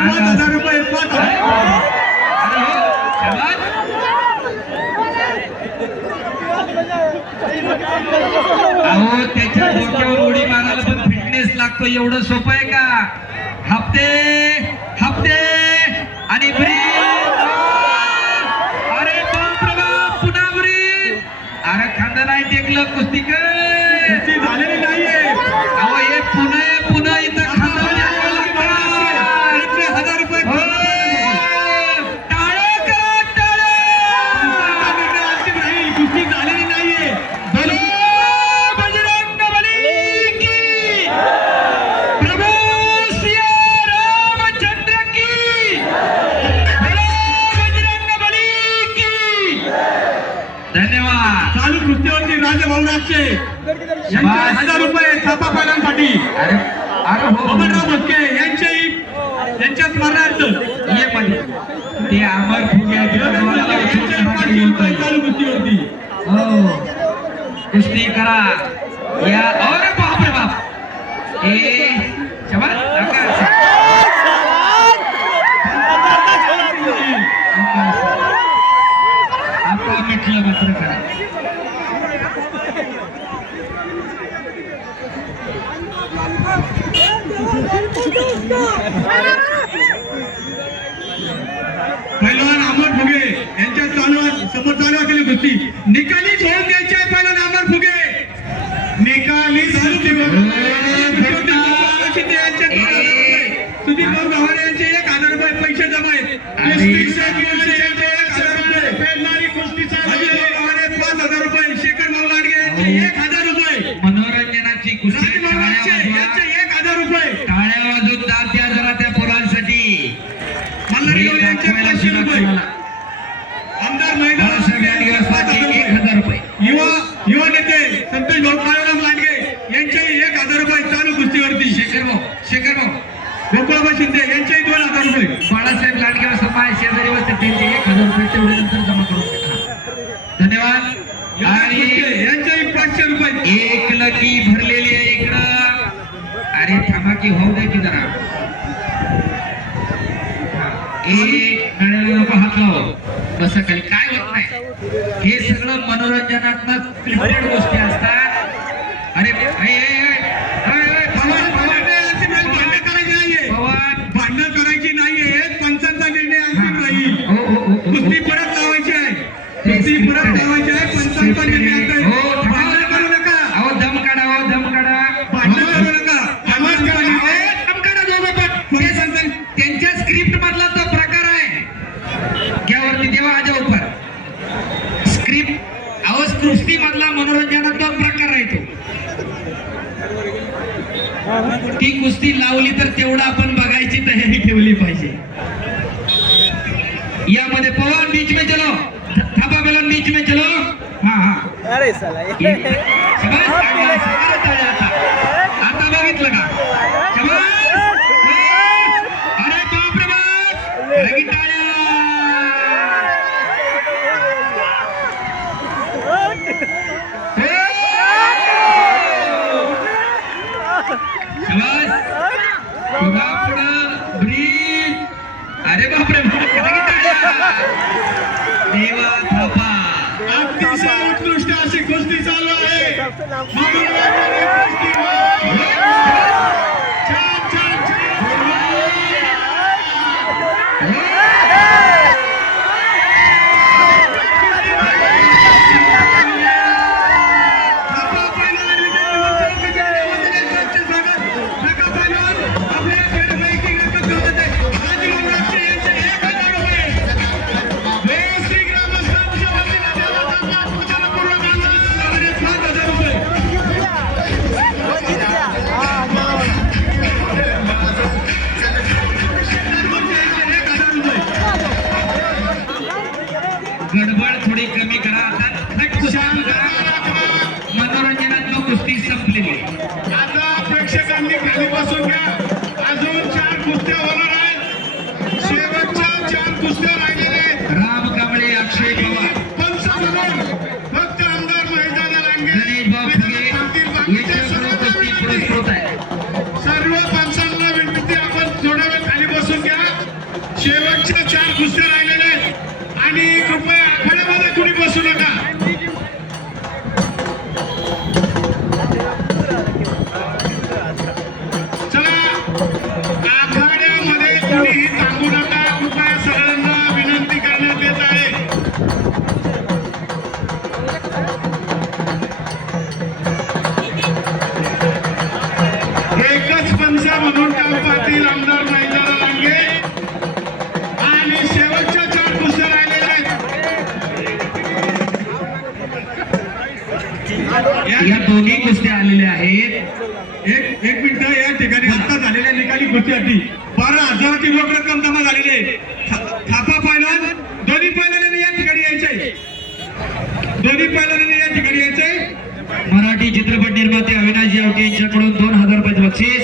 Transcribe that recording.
5,000 रुपये 5,000. अहो त्याच्या डोक्यावर उडी मारायला पण फिटनेस लागतो, एवढं सोपं आहे का? हप्ते हप्ते आणि अरे बाप रे बाप, पुन्हा ब्रीज. अरे खांदा नाही टेकलं कुस्ती कुस्ती झालेली नाहीये. अहो हे पुन्हा इथं खांदा 1,000 रुपये. टाळे करा टाळे. अंतिम राहील. कुस्ती झालेली नाहीये. बोलो बजरंग बली की, प्रभू सिया रामचंद्र की, बोलो बजरंग बली की. धन्यवाद. चालू कुस्तीवरती राजे भाऊराजचे 1,000 रुपये थापा पायलांसाठी. अरे अरे हो बबनराव भोसके यांच्या स्मरणार्थ ये मध्ये ते अमर फुगे चालू कुस्तीवरती. हो कुस्ती करा या. अरे बाप रे बाप. ए चला आता मिटलं मात्र करा. पैलवान अमर फुगे यांच्या समोर चालू असलेली कुस्ती निकाली होऊन द्यायची आहे. पैलवान अमर फुगे निकाली सुधीर भाऊ गव्हाणे यांचे 1,000 रुपये पैसे जमा आहेत. पेलणारी कुस्ती गव्हाणे 5,000 रुपये. शेखर भाऊ लांडगे यांचे 1,000 रुपये. मनोरंजनाची कुस्ती यांचे 1,000 रुपये. टाळ्या वाजून द्या जरा त्या पोरांसाठी. मल्हारी गवळी यांचे 500 रुपये. आमदार बाळासाहेब यादगार 1,000 रुपये. युवा नेते संतोष भाऊ काळूराम लांडगे यांच्याही 1,000 रुपये चालू कुस्तीवरती. शेखर भाऊ गोकुळाबा शिंदे यांच्याही 2,000 रुपये. बाळासाहेब लांडगे समाज शेजारी वस्ती त्यांचे 1,000 रुपये तेवढे नंतर जमा करून टाका. धन्यवाद. आणि यांच्याही 500 रुपये. एक लकी भरलेली आहे इकडं. अरे थांबा की होऊ दे की जरा. एक नळ्याला नको हात लाव. कसं काही काय होत नाही. हे सगळं मनोरंजनात्मक क्रिकेट गोष्टी असतात. अरे भांडण करायची नाहीये. पंचांचा निर्णय अंतिम राहील. कुस्ती परत लावायची आहे. कुस्ती परत लावायची आहे. पंचांचा निर्णय भांडण करू नका. अहो दम काढा. भांडण करू नका. दम काढा दोघं पण. त्यांच्या स्क्रिप्ट मधला तो प्रकार आहे. घ्यावरती देवा आजा उपर स्क्रिप्ट. अहो कुस्ती मधला मनोरंजनाचा तो प्रकार आहे तो. ती कुस्ती लावली तर तेवढं आपण बघायची तयारी ठेवली पाहिजे. यामध्ये पवन बीच में चलो, थापा बेलन बीच में चलो. हा अरे साला आता बघितलं का? अरे बाप रे बाप. लगीन टाळ्या. ब्रिज. अरे बापरे देवा थापा. अतिशय उत्कृष्ट अशी कुस्ती चालू आहे. गडबड थोडी कमी करा. मनोरंजनात्मक कुस्ती संपलेली. आता प्रेक्षकांनी खाली बसून घ्या. अजून 4 कुस्त्या होणार आहेत. शेवटच्या 4 कुस्त्या राहिलेल्या आहेत. राम कांबळे, अक्षय पवार, पंच म्हणून फक्त आमदार महेशदादा लांडगे, गणेश भाऊ फुगे याच्या सर्व कुस्ती पुरस्कृत आहे. सर्व पंचांना विनंती, आपण थोडा वेळ खाली बसून घ्या. कुस्तीसाठी 12,000ची रोख रक्कम जमा झालेली आहे. थापा फायनल दोन्ही पैलवानांनी या ठिकाणी यायचे. दोन्ही पैलवानांनी या ठिकाणी यायचे. मराठी चित्रपट निर्माते अविनाश आवटे यांच्याकडून 2,000 रुपये बक्षीस.